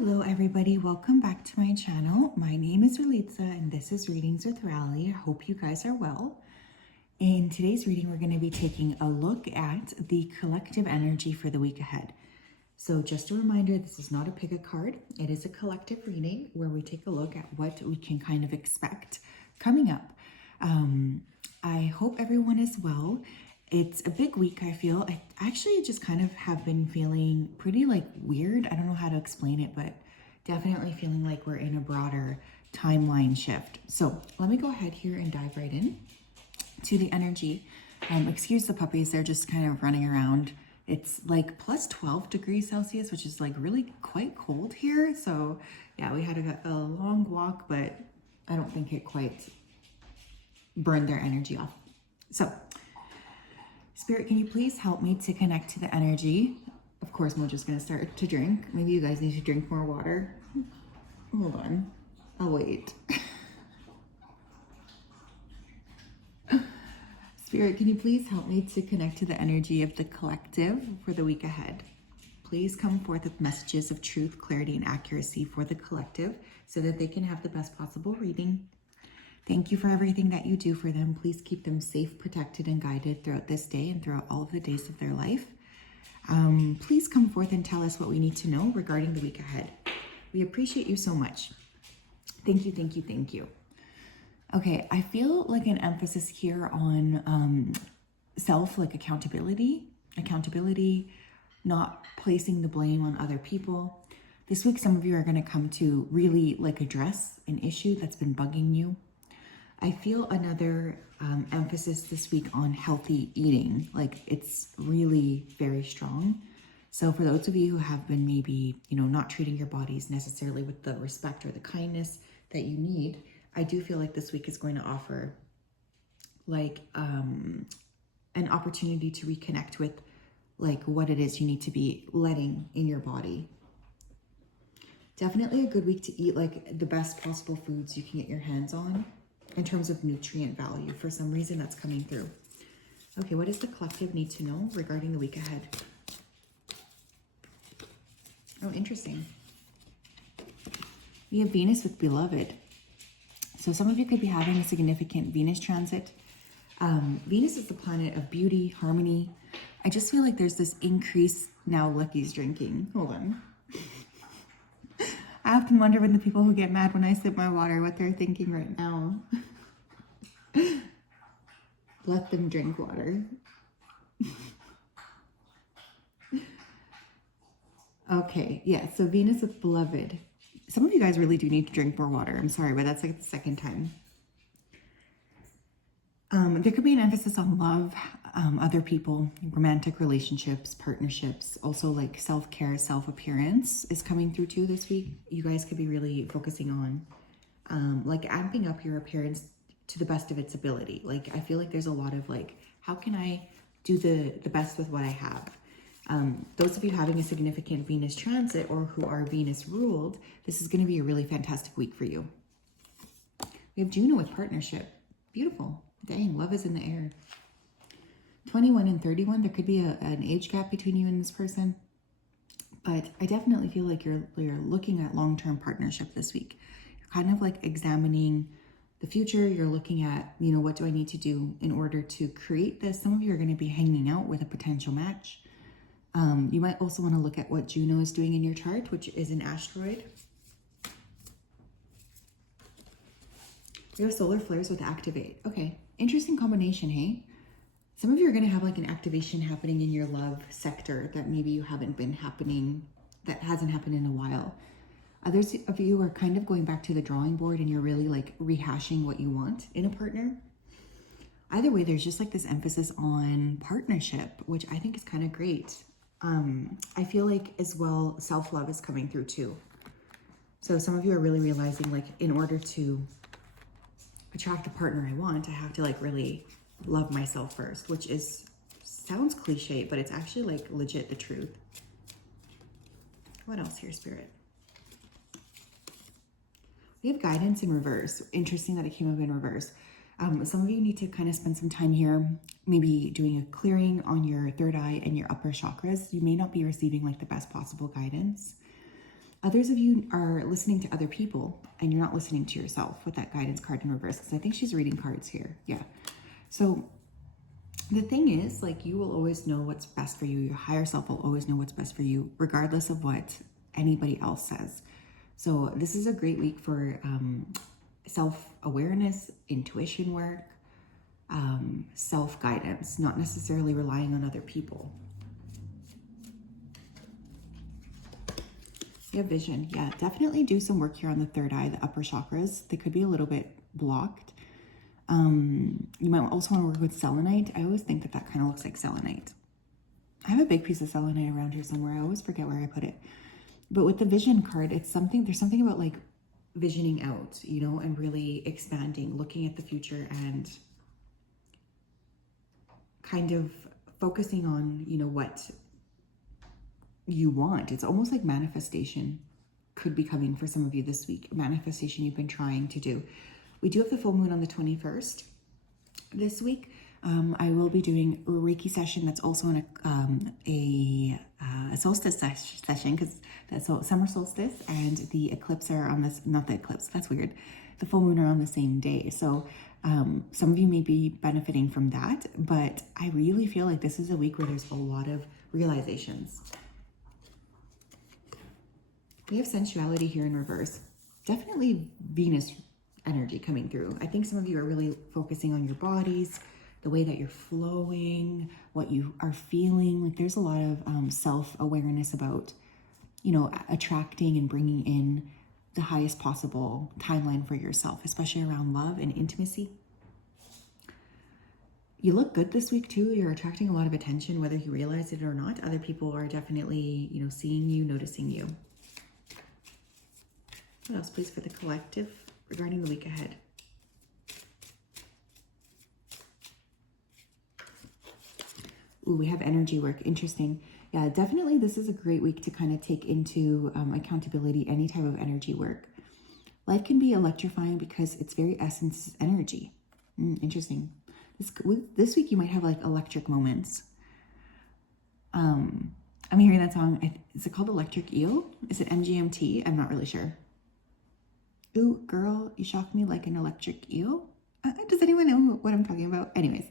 Hello everybody, welcome back to my channel. My name is Ralitza and this is Readings with Rali. I hope you guys are well. In today's reading, we're going to be taking a look at the collective energy for the week ahead. So just a reminder, this is not a pick a card. It is a collective reading where we take a look at what we can kind of expect coming up. I hope everyone is well. It's a big week, I feel. I actually just kind of have been feeling pretty weird. I don't know how to explain it, but definitely feeling like we're in a broader timeline shift. So let me go ahead here and dive right in to the energy. Excuse the puppies, they're just kind of running around. It's like plus 12 degrees Celsius, which is like really quite cold here. So yeah, we had a long walk, but I don't think it quite burned their energy off. So Spirit, can you please help me to connect to the energy? Of course, Mojo's gonna start to drink. Maybe you guys need to drink more water. Hold on, I'll wait. Spirit, can you please help me to connect to the energy of the collective for the week ahead? Please come forth with messages of truth, clarity, and accuracy for the collective so that they can have the best possible reading. Thank you for everything that you do for them. Please keep them safe, protected, and guided throughout this day and throughout all of the days of their life. Please come forth and tell us what we need to know regarding the week ahead. We appreciate you so much. Thank you, thank you, thank you. Okay, I feel like an emphasis here on self, like accountability, not placing the blame on other people. This week, some of you are going to come to really address an issue that's been bugging you. I feel another emphasis this week on healthy eating. It's really very strong. So for those of you who have been maybe, not treating your bodies necessarily with the respect or the kindness that you need, I do feel like this week is going to offer an opportunity to reconnect with what it is you need to be letting in your body. Definitely a good week to eat the best possible foods you can get your hands on in terms of nutrient value. For some reason that's coming through. Okay, what does the collective need to know regarding the week ahead? Oh, interesting. We have Venus with Beloved. So some of you could be having a significant Venus transit. Venus is the planet of beauty, harmony. I just feel like there's this increase. Now Lucky's drinking. Hold on. I often wonder when the people who get mad when I sip my water, what they're thinking right now. Let them drink water. Okay, yeah, so Venus with Beloved. Some of you guys really do need to drink more water. I'm sorry, but that's the second time. There could be an emphasis on love, other people, romantic relationships, partnerships, also self-care, self-appearance is coming through too this week. You guys could be really focusing on amping up your appearance to the best of its ability. I feel like there's a lot of how can I do the best with what I have? Those of you having a significant Venus transit or who are Venus ruled, this is going to be a really fantastic week for you. We have Juno with partnership. Beautiful. Dang, love is in the air. 21 and 31, there could be an age gap between you and this person. But I definitely feel like you're looking at long-term partnership this week. You're kind of examining the future. You're looking at, what do I need to do in order to create this? Some of you are going to be hanging out with a potential match. You might also want to look at what Juno is doing in your chart, which is an asteroid. We have solar flares with activate. Okay, interesting combination, hey? Some of you are going to have an activation happening in your love sector that maybe you haven't been happening, that hasn't happened in a while. Others of you are kind of going back to the drawing board and you're really rehashing what you want in a partner. Either way, there's just this emphasis on partnership, which I think is kind of great. I feel as well, self-love is coming through too. So some of you are really realizing in order to attract a partner I want, I have to really love myself first, which sounds cliche, but it's actually legit the truth. What else here, Spirit? We have guidance in reverse. Interesting that it came up in reverse. Some of you need to kind of spend some time here, maybe doing a clearing on your third eye and your upper chakras. You may not be receiving the best possible guidance. Others of you are listening to other people and you're not listening to yourself with that guidance card in reverse, because I think she's reading cards here. Yeah. So the thing is, like, you will always know what's best for you. Your higher self will always know what's best for you, regardless of what anybody else says. So this is a great week for self-awareness, intuition work, self-guidance, not necessarily relying on other people. You have vision. Yeah, definitely do some work here on the third eye, the upper chakras. They could be a little bit blocked. You might also want to work with selenite. I always think that that kind of looks like selenite. I have a big piece of selenite around here somewhere. I always forget where I put it. But with the vision card, it's something, there's something about like visioning out, you know, and really expanding, looking at the future and kind of focusing on, you know, what you want. It's almost like manifestation could be coming for some of you this week. Manifestation you've been trying to do. We do have the full moon on the 21st this week. I will be doing a Reiki session that's also in a solstice session, because that's summer solstice and the eclipse are on this, not the eclipse, that's weird. The full moon are on the same day. So some of you may be benefiting from that, but I really feel like this is a week where there's a lot of realizations. We have sensuality here in reverse. Definitely Venus energy coming through. I think some of you are really focusing on your bodies, the way that you're flowing, what you are feeling. Like there's a lot of self-awareness about, you know, attracting and bringing in the highest possible timeline for yourself, especially around love and intimacy. You look good this week too. You're attracting a lot of attention, whether you realize it or not. Other people are definitely, you know, seeing you, noticing you. What else, please, for the collective regarding the week ahead? Ooh, we have energy work. Interesting. Yeah, definitely this is a great week to kind of take into accountability any type of energy work. Life can be electrifying because its very essence is energy. Interesting. This week you might have like electric moments. I'm hearing that song. Is it called Electric Eel? Is it MGMT? I'm not really sure. Ooh, girl, you shock me like an electric eel. Does anyone know what I'm talking about? Anyways,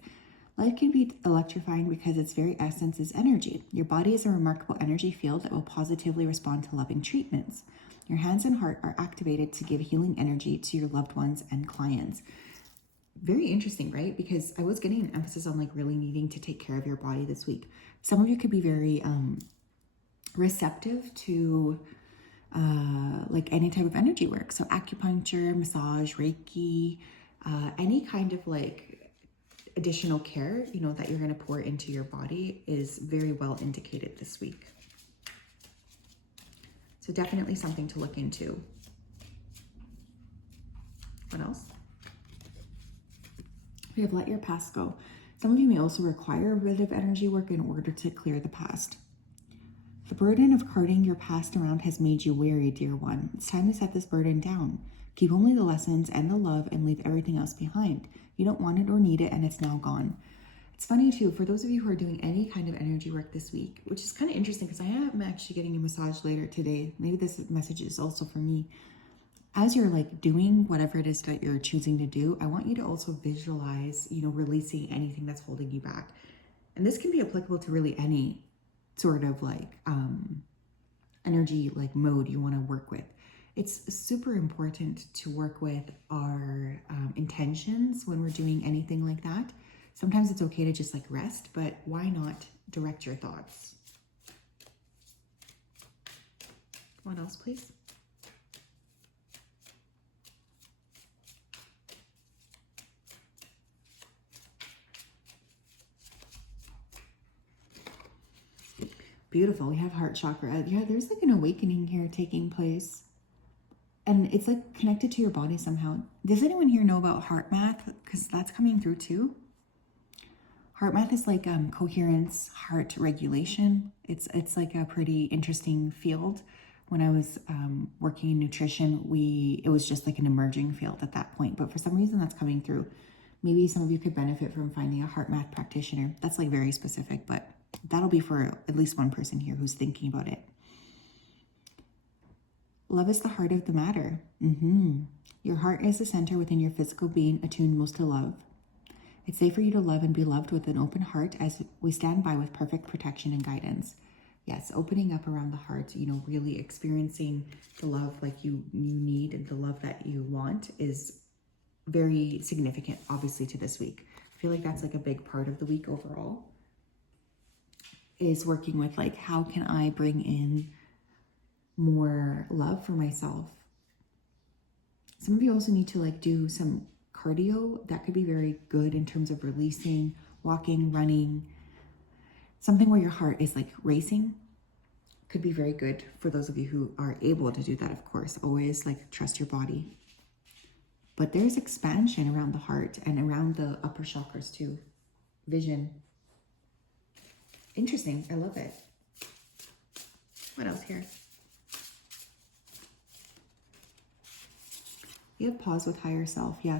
life can be electrifying because its very essence is energy. Your body is a remarkable energy field that will positively respond to loving treatments. Your hands and heart are activated to give healing energy to your loved ones and clients. Very interesting, right? Because I was getting an emphasis on like really needing to take care of your body this week. Some of you could be very receptive to like any type of energy work. So acupuncture, massage, Reiki, any kind of like additional care, you know, that you're going to pour into your body is very well indicated this week. So definitely something to look into. What else? We have let your past go. Some of you may also require a bit of energy work in order to clear the past. The burden of carting your past around has made you weary, dear one. It's time to set this burden down. Keep only the lessons and the love and leave everything else behind. You don't want it or need it, and it's now gone. It's funny too, for those of you who are doing any kind of energy work this week, which is kind of interesting because I am actually getting a massage later today. Maybe this message is also for me. As you're like doing whatever it is that you're choosing to do, I want you to also visualize, you know, releasing anything that's holding you back. And this can be applicable to really any sort of like energy like mode you want to work with. It's super important to work with our intentions when we're doing anything like that. Sometimes it's okay to just like rest, but why not direct your thoughts? What else, please? Beautiful. We have heart chakra. Yeah, there's like an awakening here taking place. And it's like connected to your body somehow. Does anyone here know about heart math? Because that's coming through too. Heart math is like coherence, heart regulation. It's like a pretty interesting field. When I was working in nutrition, it was just like an emerging field at that point. But for some reason that's coming through. Maybe some of you could benefit from finding a heart math practitioner. That's like very specific, but that'll be for at least one person here who's thinking about it. Love is the heart of the matter. Your heart is the center within your physical being, attuned most to love. It's safe for you to love and be loved with an open heart as we stand by with perfect protection and guidance. Yes, opening up around the heart, really experiencing the love like you need and the love that you want is very significant, obviously, to this week. I feel like that's like a big part of the week overall, is working with like, how can I bring in more love for myself? Some of you also need to like do some cardio. That could be very good in terms of releasing, walking, running. Something where your heart is like racing could be very good for those of you who are able to do that, of course. Always like trust your body. But there's expansion around the heart and around the upper chakras too. Vision. Interesting. I love it. What else here? You have pause with higher self. Yeah.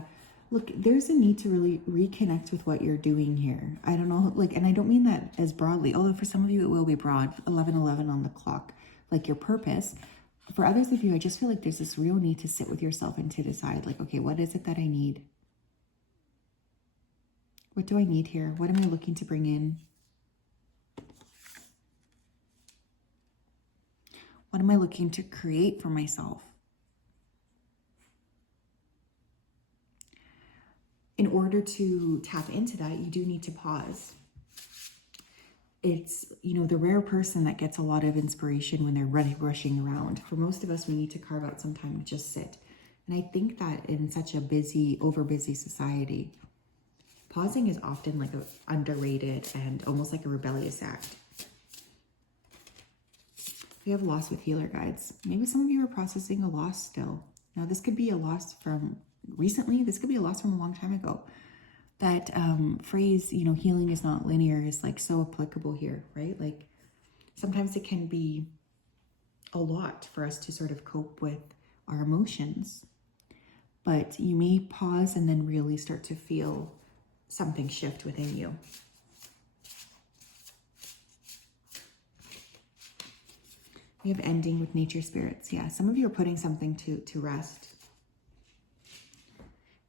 Look, there's a need to really reconnect with what you're doing here. I don't know, like, and I don't mean that as broadly, although for some of you it will be broad, 11:11 on the clock, like your purpose. For others of you, I just feel like there's this real need to sit with yourself and to decide, like, okay, what is it that I need? What do I need here? What am I looking to bring in? What am I looking to create for myself? In order to tap into that, you do need to pause. It's, the rare person that gets a lot of inspiration when they're rushing around. For most of us, we need to carve out some time to just sit. And I think that in such a busy, over-busy society, pausing is often like underrated and almost like a rebellious act. We have loss with healer guides. Maybe some of you are processing a loss still. Now, this could be a loss from recently. This could be a loss from a long time ago. That phrase, healing is not linear, is like so applicable here, right? Like sometimes it can be a lot for us to sort of cope with our emotions. But you may pause and then really start to feel something shift within you. We have ending with nature spirits. Yeah, some of you are putting something to rest.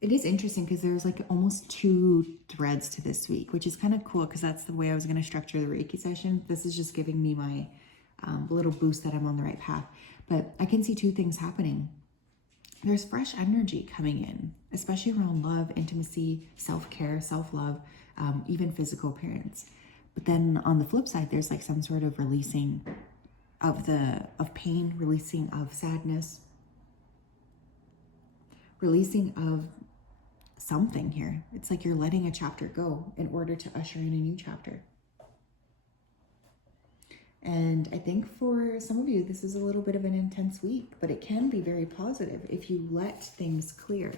It is interesting because there's like almost 2 threads to this week, which is kind of cool because that's the way I was going to structure the Reiki session. This is just giving me my little boost that I'm on the right path. But I can see 2 things happening. There's fresh energy coming in, especially around love, intimacy, self-care, self-love, even physical appearance. But then on the flip side, there's like some sort of releasing of pain, releasing of sadness, releasing of something here. It's like you're letting a chapter go in order to usher in a new chapter. And I think for some of you, this is a little bit of an intense week, but it can be very positive if you let things clear.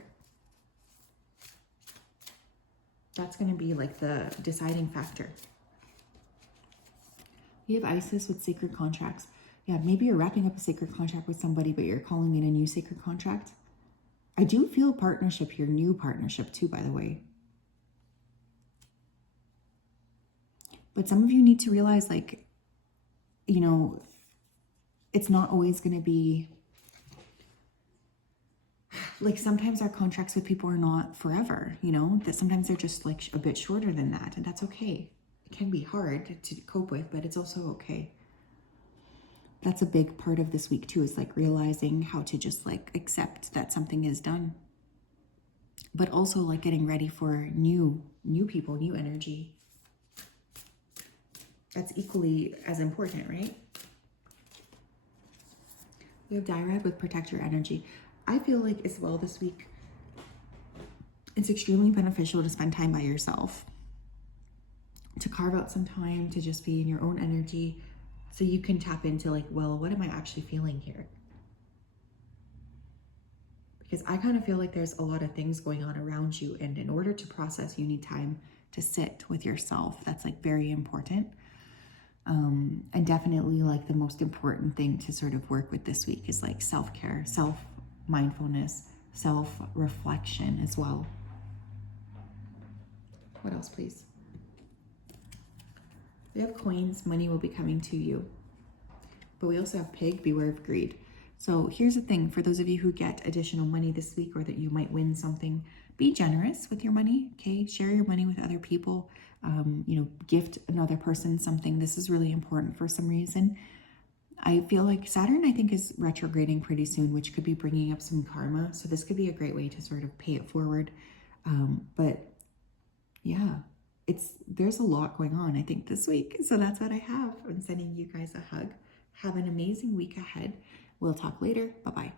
That's going to be like the deciding factor. You have Isis with sacred contracts. Yeah, maybe you're wrapping up a sacred contract with somebody, but you're calling in a new sacred contract. I do feel partnership here, new partnership too, by the way. But some of you need to realize, like, it's not always going to be, like sometimes our contracts with people are not forever, that sometimes they're just like a bit shorter than that. And that's okay. It can be hard to cope with, but it's also okay. That's a big part of this week too, is like realizing how to just like accept that something is done, but also like getting ready for new people, new energy. That's equally as important, right? We have Dyrad with protect your energy. I feel like as well this week, it's extremely beneficial to spend time by yourself, to carve out some time to just be in your own energy, so you can tap into like, well, what am I actually feeling here? Because I kind of feel like there's a lot of things going on around you, and in order to process, you need time to sit with yourself. That's like very important. And definitely like the most important thing to sort of work with this week is like self-care, self-mindfulness, self-reflection as well. What else, please? We have coins, money will be coming to you. But we also have pig, beware of greed. So here's the thing, for those of you who get additional money this week or that you might win something, be generous with your money, okay? Share your money with other people. Gift another person something. This is really important for some reason. I feel like Saturn, I think, is retrograding pretty soon, which could be bringing up some karma. So this could be a great way to sort of pay it forward. But yeah, there's a lot going on, I think, this week. So that's what I have. I'm sending you guys a hug. Have an amazing week ahead. We'll talk later. Bye-bye.